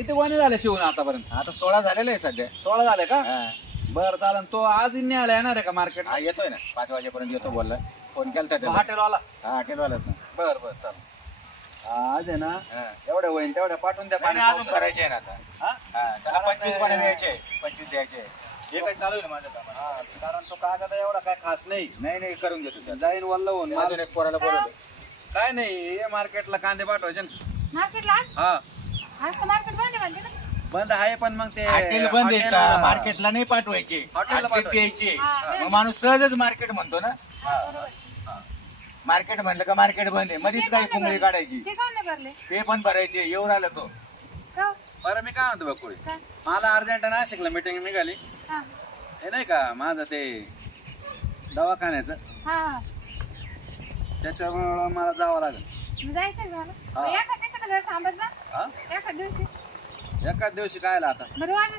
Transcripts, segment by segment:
किती गोणे झाले शिवून आतापर्यंत? आता सोळा झालेला आहे सध्या. सोळा झाले का? हा. बरं चालेल तो आज न्यायला येणार आहे का मार्केट हा येतोय ना. पाच वाजेपर्यंत येतो बोलला. फोन केला त्याला हॉटेलवाला? हा हॉटेलवालाच ना. बर बर चालेल आज आहे ना हा. एवढ्या होईन तेवढ्या पाठवून द्या नाही, पाणी नाही, अजून पावसाचं. भरायचे आहे ना आता. हा? हा त्याला पंचवीस कोणा द्यायचे पंचवीस द्यायचे हे काय चालू आहे ना माझं काम हा, कारण तो कागद एवढा काय खास नाही. नाही नाही करून घेतो त्याला. जाईन वल्ल होऊन माल- अजून एक पोराला बोलवलं काय नाही हे मार्केटला कांदे पाठवायचे ना. मार्केटला हा. आज तर मार्केट बंद आहे म्हणते ना. बंद आहे पण मग ते हॉटेल बंद आहे का? हॉटेल- मार्केटला नाही पाठवायचे. हॉटेलला हॉटेल पाठवायचे. द्यायचे. हा. मग माणूस सहजच मार्केट म्हणतो ना? मार्केट म्हणलं का मार्केट बंद आहे. मध्येच काही कुंबळी काढायची. ते कोण नाही भरले. ते पण भरायचे. येऊन आला तो. का? बरं मी काय म्हणतो बकुळी काय? मला अर्जंट नाशिकला मिटिंग निघाली. हा. हे नाही का माझं ते दवाखान्याचं. हा. त्याच्यामुळं मला जावं लागेल. मग जायचं हा. घर थांबत ना हा? एका दिवशी. एकाच दिवशी काय आला आता?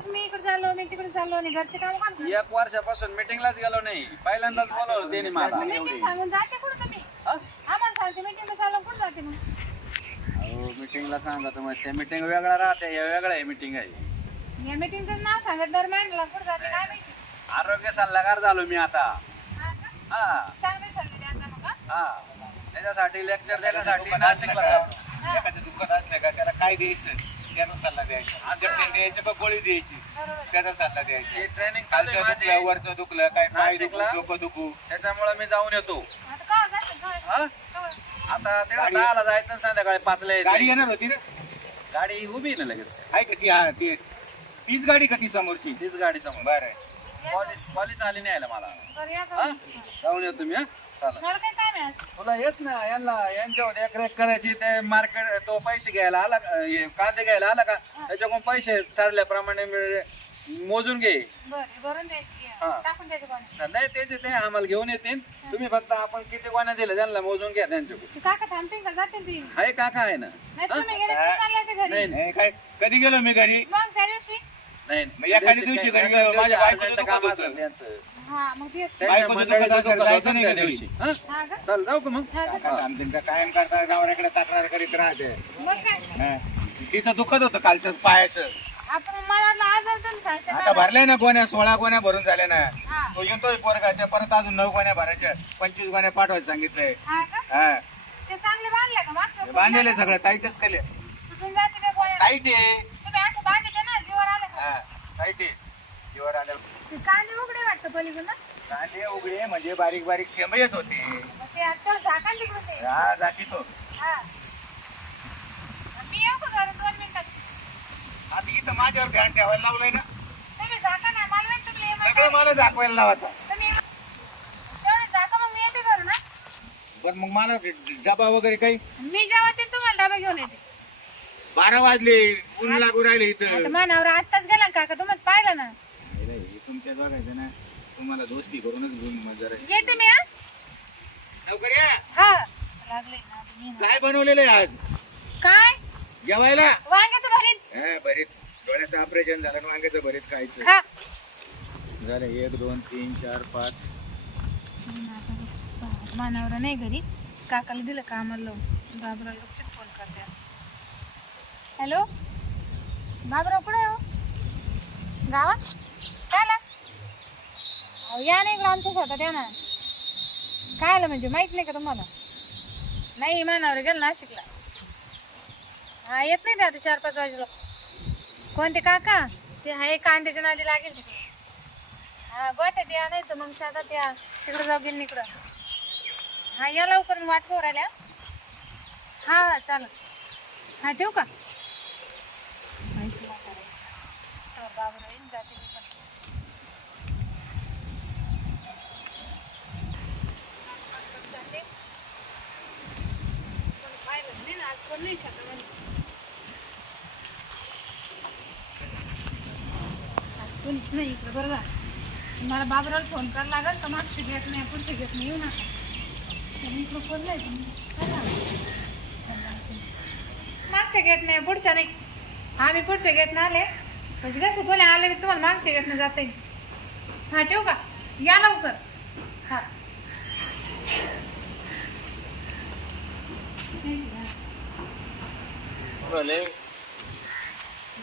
मी इकडे चाललो मी तिकडे चाललो आणि घरचे काम एक वर्षापासून मिटिंगलाच गेलो नाही. पहिल्यांदाच बोलवलं त्यांनी मला. मीटिंग सांगून जाते कुठं तुम्ही? हा? आम्हाला सांगते मीटिंगला चाललो कुठं जाते मग? अहो मिटिंगला सांगा तुम्हाला त्या मिटिंग वेगळा राहते हे वेगळं आहे मिटिंग आहे. या मीटिंगचं नाव सांगत दर महिन्याला कुठं जाते काय माहिती? आरोग्य सल्लागार झालो मी आता. हा का? हा. चांगले चाललेले आता मग हा? हा. त्याच्यासाठी लेक्चर देण्यासाठी नाशिकला जातो एखाद्या दुःखात असलं का त्याला काय द्यायचं? त्याचा सल्ला द्यायचा. इंजेक्शन द्यायचं का गोळी द्यायची? त्याचा सल्ला द्यायचा. ही ट्रेनिंग चालू आहे दुखलं माझी वरचं दुखलं काय पाय दुखू नाशिकला? डोकं दुखू. त्याच्यामुळे मी जाऊन येतो. आता का जाते काय हा? का? आता तेवढा दहाला जायचं आणि संध्याकाळी पाचला गाडी यायचं येणार होती ना? गाडी उभी आहे ना लगेच. आहे का ती? हा ती तीच गाडी का ती समोरची? तीच गाडी समोर. बरं. पॉलिस पॉलिस आली नाही आला मला. बरं या हा? का? जाऊन येतो मी हा? मला काय टाइम आहे आज? तुला येत ना यांना यांच्यावर देखरेख करायची ते मार्केट तो पैसे घ्यायला आला का- हे कांदे घ्यायला आला का त्याच्याकडून पैसे ठरल्याप्रमाणे मिळ- मोजून घे. बरं भरून द्यायची हा. टाकून द्यायचं कोणी तर नाही त्याचे ते आम्हाला घेऊन येतील. तुम्ही फक्त आपण किती कोणा दिलं त्यांना मोजून घ्या त्यांच्याकडून. काका थांबतील का? जातील ती. आहे काका आहे ना. नाही तुम्ही गेले ते चालले ते घरी. नाही नाही. काय कधी गेलो मी घरी? मग त्या दिवशी? नाही. एखाद्या दिवशी घरी गेलो, माझ्या दिवशी बायकोचं अर्जंट काम दुखत असेल होतं. त्यांचं. हा मग दुखत जायचं होतं नाही त्या का दिवशी. हा? हा का? चल जाऊ का मग? हा का? कायम करता गावऱ्याकडे तक्रार करीत राहते. मग काय? हा. तिचं दुखत होतं कालचं पायाचं. आपण मला वाटलं आज जाऊ तुम्ही सांगते आता भरले ना गोण्या सोळा गोण्या भरून झाल्या ना. हा. तो येतोय पोरगा ते परत अजून नऊ गोण्या भरायच्या पंचवीस गोण्या पाठवायचं सांगितलंय. हा का? हा. ते चांगले बांधले का मागच्या हे बांधलेले सगळं टाईटच केले. सुटून जाते ते गोळ्या टाईट आहे. तुम्ही असे बांधले ना जीवर आले का? हा टाईट आहे. जीवर आल्या ते कांदे उघडे वाटतं पलीकडून? ना कांदे उघडे म्हणजे बारीक बारीक थेंब येत होते. मग ते आता झाका तिकडून ते. हा जाती तो हा. मी येऊ का घरून दोन मिनिटात? आता इथं माझ्यावर ध्यान ठेवायला लावलंय ना. तुम्ही झाका ना मला माहीत तुम्ही ये म्हणता. सगळं मला दाखवायला लावायचं तुम्ही तेवढे झाका मग मी येते घरून ना पण मग मला डबा वगैरे काही? मी जेव्हा ते तुम्हाला डबा घेऊन येते. बारा वाजले ऊन लागू राहिले इथं. आता मानावर आत्ताच गेला ना काका तुम्हाला पाहिलं ना? तुमच्या बघायचं ना तुम्हाला दोस्ती करूनच घेऊन मग जरा येते मी हा? लवकर या. हा. लागले ना आता मी ना. काय बनवलेलं आहे आज? काय? जेवायला? वांग्याचं भरीत. हा भरीत. डोळ्याचं ऑपरेशन झालं आणि वांग्याचं भरीत खायचं. खा झालं एक दोन तीन चार पाच. मानावर नाही घरी. काकाला दिलं कामाला लावून? बाबराव लक्षात फोन करते हॅलो बाबराव कुठे हो? गावात? काय आला अहो, या नाही इकडं आमच्या शेतात या ना. काय आलं म्हणजे? माहीत नाही का तुम्हाला? नाही मानावर गेलं नाशिकला. हा येत नाही ते आता चार पाच वाजेला. कोणते काका? ते आहे कांद्याच्या नादी लागेल तिकडे. हा गोठ्यात या नाही तर मग शेतात या. तिकडे जाऊ गेली इकडं. हा या लवकर मी वाट पोर आल्या हा हा चालेल. हा ठेवू का? येईन, जाते मी पण. जाते. कोणी पाहिलंच नाही ना, आज कोण नाही शेतामध्ये. आज कोणीच नाही इकडं बरं झालं. मला बाबराला फोन करायला लागल तर मागचे घेत नाही पुढचे घेत नाही येऊ नका तर मी इकडं मागच्या नाही पुढच्या नाही आम्ही पुढच्या नाही आले म्हणजे कसं कोणी आले मी तुम्हाला मागच्या गेटनं जाता येईल हा ठेवू का या लवकर हा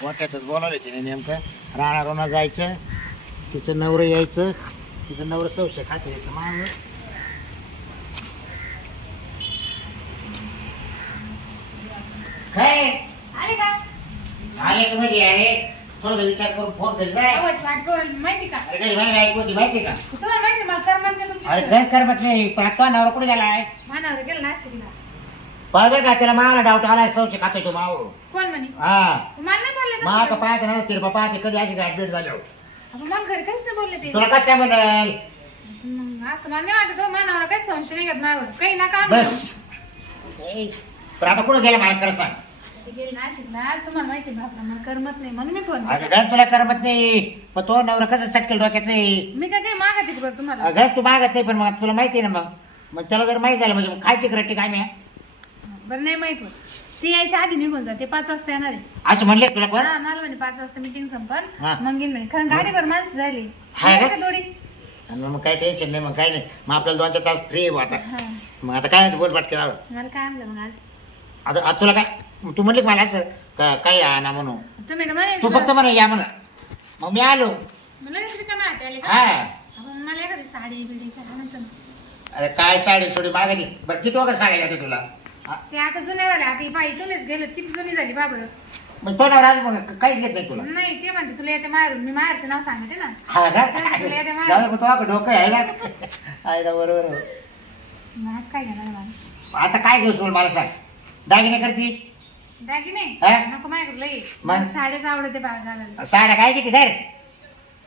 गोठ्यातच बोलावले तिने नेमकं. राणा रोना जायचं. तिचं नवरं यायचं. तिचं नवरं सौशे खाते यायचं मागं. काय? आले का? आले का म्हणजे? आहे थोडं विचार करून फोन काय? आवाज वाट करून माहिती का? अरे काही माहिती ऐकू होती माहिती का? तुम्हाला माहिती मला करमत नाही अरे तुमची गैस करमत नाही. पण आता नवरा कुठे गेलाय? मानावर गेलं नाशिकला. पाहिजे का त्याला मला डाऊट आलाय सौशे खातोय तो माव कोण म्हणे? हा. मला नाही बोलले मग आता तसं. पाहते ना तिरपा पाहते कधी अशी ऍडमिट मला घरी काहीच नाही बोलले ते. तुला कसं काय म्हणेल मग असं मला नाही वाटत हो, मानावर काहीच संशय नाही घेत माझ्यावर. काही ना काम बस. ए, पण आता कुठं गेला मला खरं सांग? ते गेले नाशिकला. तुम्हाला माहिती बापरा मला करमत नाही म्हणून मी फोन अगं घर तुला करमत नाही. पण तो नवरा कसं सटकेल डोक्याचं? आहे मी काय काही मागत आहे बरं तुम्हाला? अगं तू मागत नाही पण मग तुला माहिती आहे ना मग. मग त्याला जर माहिती झालं म्हणजे मग खायची रट्टी काय मी बरं नाही माहीत होत. ते यायच्या आधी निघून जाते पाच वाजता येणार आहे. असं म्हणले तुला पण हा मला म्हणे पाच वाजता मीटिंग संपल. हा. मग येईन म्हणे. कारण गाडीवर माणसं झाली. हा का? थोडी? आणि मग काय टेन्शन नाही मग काय नाही. मग आपल्याला दोन चार तास फ्री आहे बुवा आता. हा. मग आता काय बोल पाठ केला? मला काय आणलं मग आज? आता आता तुला काय तू म्हणली का मला असं? का काय आणा म्हणून? तुम्ही ना म्हणे तू फक्त म्हणा या म्हणा मग मी आलो. मला लगेच रिकामे हात आले का? हा. आपण मला एखादी साडी बिडी काय आणायचं ना. अरे काय साडी? थोडी मागे बरं किती वाजता साडी घालते तुला? ते आता जुन्या झाल्या आता बाई तुम्हीच गेलो. किती जुनी झाली बाबर मग मग काहीच घेत नाही तुला. नाही ते म्हणते तुला येते माहेरून. मी माहेरचं नाव सांगते ना. हा का? तुला येते माहेर. जाऊ दे, मग तो डोकं आहे ना. आहे ना बरोबर मग आज काय घेणार मला आता काय घेऊ तुला मला सांग. दागिने करती? दागिने? हा? नको माझ्याकडे लई. मग? मला आवडते बाहेर घालायला. साड्या काय किती धर?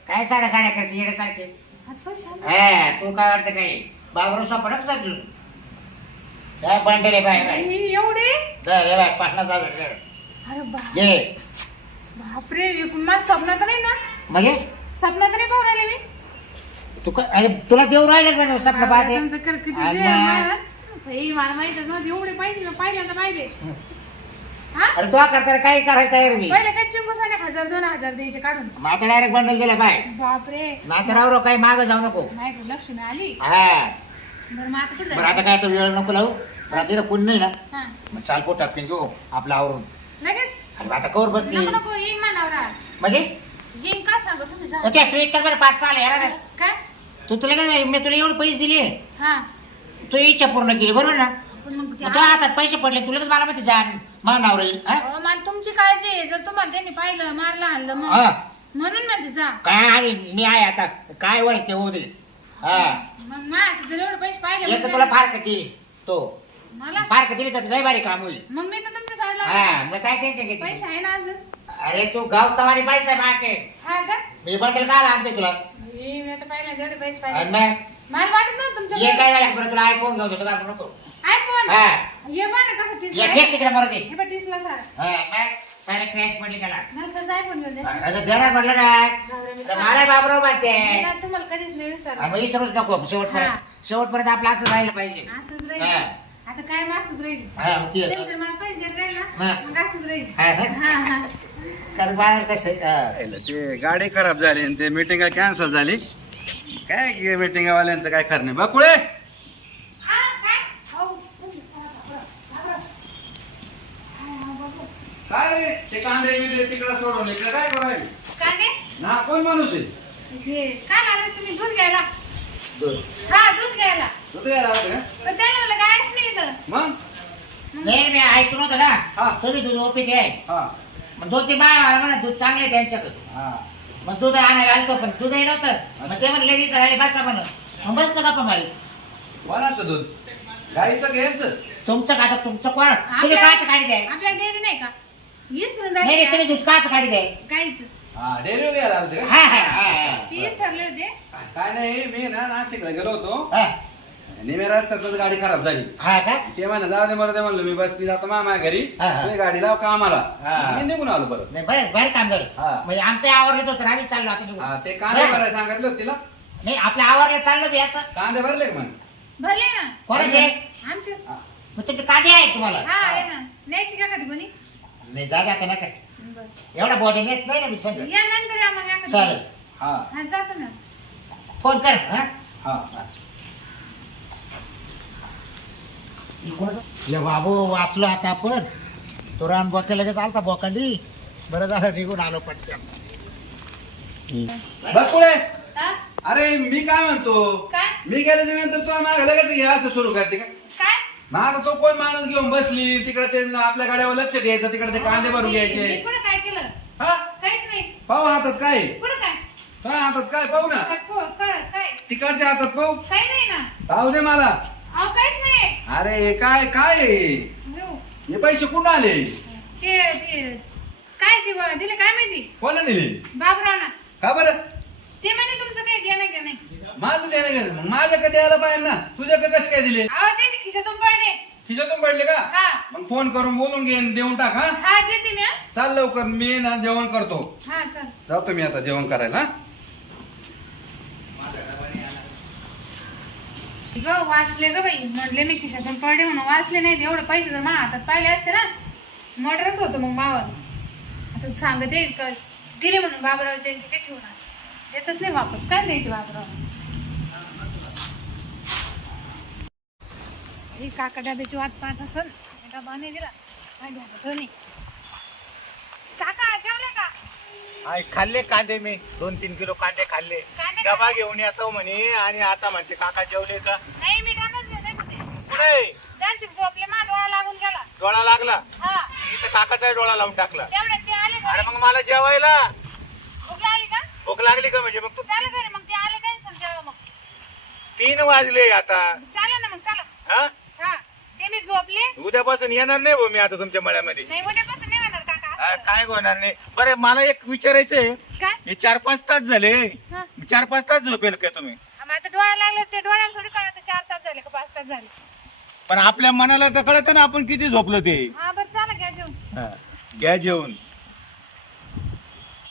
काय साड्या साड्या करते येण्यासारखे आज? हा तू काय वाटतं काय? बाबरो समजू काय ही एवढे? पन्नास हजार. अरे बा घे बापरे माझं स्वप्नात नाही ना? मग? स्वप्नात नाही पाहू राहिले मी. तू का अरे तुला देऊ राहिलं का स्वप्न पाहते? तुमचं कर किती अरे जे आहे मा. मायावर. बाई, मला माहितच नव्हतं. एवढे पाहिजे मी पहिल्यांदा पाहिले. हा. अरे तू करता काय करायला तयार मी पहिले काय चिंगूस एक हजार दोन हजार द्यायचे काढून. आता डायरेक्ट बंडल दिला बाय. बापरे. नातेरावर काही मागं जाऊ नको. माझ्याकडे लक्ष नाही आली. हा. बरं मग आता कुठं बरं आता काय तर वेळ नको लावू? रात्री कोण नाही ना. हा. मग चाल पोट टाकून घेऊ आपलं आवरून. लगेच? अरे आता कवर बसली नको नको येईन मानावरा म्हणजे? येईन काय सांगू तुम्ही. ओके तू पाच साल काय? तू तुला काय मी तुला एवढे पैसे दिले. हा. तू इच्छा पूर्ण केली बरोबर ना? पण मग ते मग तुझ्या हातात पैसे पडले तुला तर मला माहिती जाण मला नाव राहील हा? अहो, मला तुमची काळजी आहे. जर तुम्हाला त्यांनी पाहिलं मारलं आणलं मग. हा. म्हणून म्हणते जा. काय आहे मी आहे आता. काय वय ते होऊ दे. हा. मग एवढे पैसे पाहिले एक तर तुला फारक दिली तो. मला? फारक दिली तर लय भारी काम होईल. मग मी तर तुमच्या साईडला हा मग काय टेन्शन घेते पैसे आहे ना अजून? अरे तू गाव तवारी हा का? मी बंडल काय आणते तुला? हे, मी आता पाहिलं जेवढे पैसे आणि पाहिले मग? मला वाटत नव्हतं तुमच्या काय झालं? बरं तुला आयफोन नको. आयफोन ये बा ना कसं तीस ये घे तिकडे मरू दे. हे बा तीसला सारा. हा मग? सारे क्रॅश पडली त्याला मला कसं आयफोन घेऊन द्या आता देणार म्हटलं काय तर मला बाबराव म्हणते. मला तुम्हाला कधीच नाही विसरलं आणि मग विसरूच नको. शेवटपर्यंत शेवटपर्यंत आपलं असं राहिलं पाहिजे. असंच हा. राहील आता काय मग असंच राहील हा मग ती तुम्ही जर मला पैसे देत राहील हा. ना मग असंच राहील हा, हा. हा हा कारण बाहेर कसं हा. ते गाडी खराब झाली आणि ते मिटिंग कॅन्सल झाली काय मिटिंग वाल्यांचं काय खरं नाही बकुळे हा, काय? हो. काय रे? ते कांदे बिंदे तिकडे सोडून इकडे काय करायला कांदे? ना कोण माणूस आहे हे, काय लागलं तुम्ही दूध घ्यायला दूध. हा दूध घ्यायला तू घ्यायला आला का पण त्याला म्हणलं कायच नाही इथं मग? नाही मी ऐकून होतं हा. ना तुम्ही दूध ओपीत आहे. हा. मग दोन ते बाय मला म्हणा दूध चांगले आहे त्यांच्याकडे हा. मग दूध आणायला आलतो पण दूधही नव्हतं. मग ते म्हणले दिस राहिले बसा म्हणून. मग बसतो गप्पा मारी कोणाचं दूध? गाईचं घ्यायचं तुमचं का आता तुमचं कोण? तुम्ही आपल्या- काच काढी द्याय आपल्या डेअरी नाही का? नाही नाही, तुम्ही दूध काच काढी द्याय काहीच हा डेअरी घ्यायला हा हा हा, हा. ते होते. काय नाही मी ना नाशिकला गेलो होतो. हा. निमे रस्त्यातच गाडी खराब झाली. हा का? ते म्हणा जाऊ दे मरू दे म्हणलं मी बसली जातो मामा घरी. हा, हा. तुम्ही गाडी लाव कामाला. हा. मी निघून आलो परत. नाही बरं बरं काम झालं. हा. म्हणजे आमचं आवरलेच होतं ना, आम्ही चाललो आता निघून. हा, ते कांदे हा. भरायला सांगितलं होतं तिला. नाही आपल्या आवरले चाललो बी असं. कांदे भरले का म्हणे? भरले ना. कोणाचे? आमचेच. मग तुमचे कांदे आहेत तुम्हाला? हा आहे ना. न्यायची का कधी कोणी? नाही जागा आता नका बरं. एवढा बोजा नेत नाही ना मी संग. या नंतर या मग. चालेल. हा. हा जातो ना. फोन कर हा. हा. ये बाबू वाचलो आता आपण. तो रान बोक्या लगेच आलता बोकांडी. बरं झालं निघून आलो पटकन. बकुळे हा? अरे मी काय म्हणतो? काय? मी गेल्याच्यानंतर तुला मागे लगेच हे असं सुरू करते का? काय? माझा तो कोण माणूस घेऊन बसली तिकडे ते आपल्या गाड्यावर लक्ष द्यायचं तिकडे ते कांदे भरून मी- घ्यायचे. मी कुठं काय केलं? हा? काहीच नाही. पाहू हातात काय? कुठं काय? काय हातात काय? पाहू ना. काय को- काय काय? तिकडच्या हातात पाहू. काही नाही ना. पाहू दे मला. अहो काहीच नाही. अरे हे काय काय? हो. हे पैसे कुठं आले? ते ते काय शिव दिले काय माहिती? कोणा दिले? बाबराव ना का बरं? ते म्हणे तुमचं काही देणं घेणं नाही. माझं देणं घेणं मग माझं कधी आलं पाहिजे ना? तुझ्या कसं काय दिले? अहो ते खिशातून पडले. खिशातून पडले का? हा. मग फोन करून बोलून घे देऊन टाक हा. हा देते मी हा. चाल लवकर मी ना जेवण करतो. हा चल. जातो मी आता जेवण करायला हा? ग वाचले ग बाई. म्हटले मी खिशातून पडले म्हणून. वाचले नाही एवढे पैसे जर माझ्या हातात पाहिले असते ना मर्डरच होतं मग मावाला आता सांगते का? दिले म्हणून बाबरावचे ते ठेवून देतच नाही वापस. काय द्यायचे बाबराव? ही काका डब्याची वाट पाहत असल डबा नाही दिला. काय घ्यायचं नाही. काका! आई खाल्ले कांदे मी. दोन तीन किलो कांदे खाल्ले. कांदे डबा घेऊन येतो म्हणे आणि आता म्हणते काका जेवले का? नाही मी घेऊन त्यांची झोपले मा डोळा लागून गेला. डोळा लागला? हा. इथं काकाचा डोळा लावून टाकला. तेवढ्यात ते आले अरे घरी मग मला जेवायला. भूक लागली का? भूक लागली का म्हणजे? मग तू चला घरी मग ते आले मग. तीन वाजले आता. चला ना मग चला हा? हा. ते मी झोपले. उद्यापासून येणार नाही भाऊ मी आता तुमच्या मळ्यामध्ये. नाही काय होणार नाही. बरं मला एक विचारायचंय. काय? हे चार पाच तास झाले. हा. चार पाच तास झोपेल का तुम्ही? मग आता डोळा लागले ते डोळ्याला थोडी कळत चार तास झाले का पाच तास झाले. पण आपल्या मनाला तर कळत ना आपण किती झोपलो ते. हा बरं चला घ्या हा, घ्या जेवून.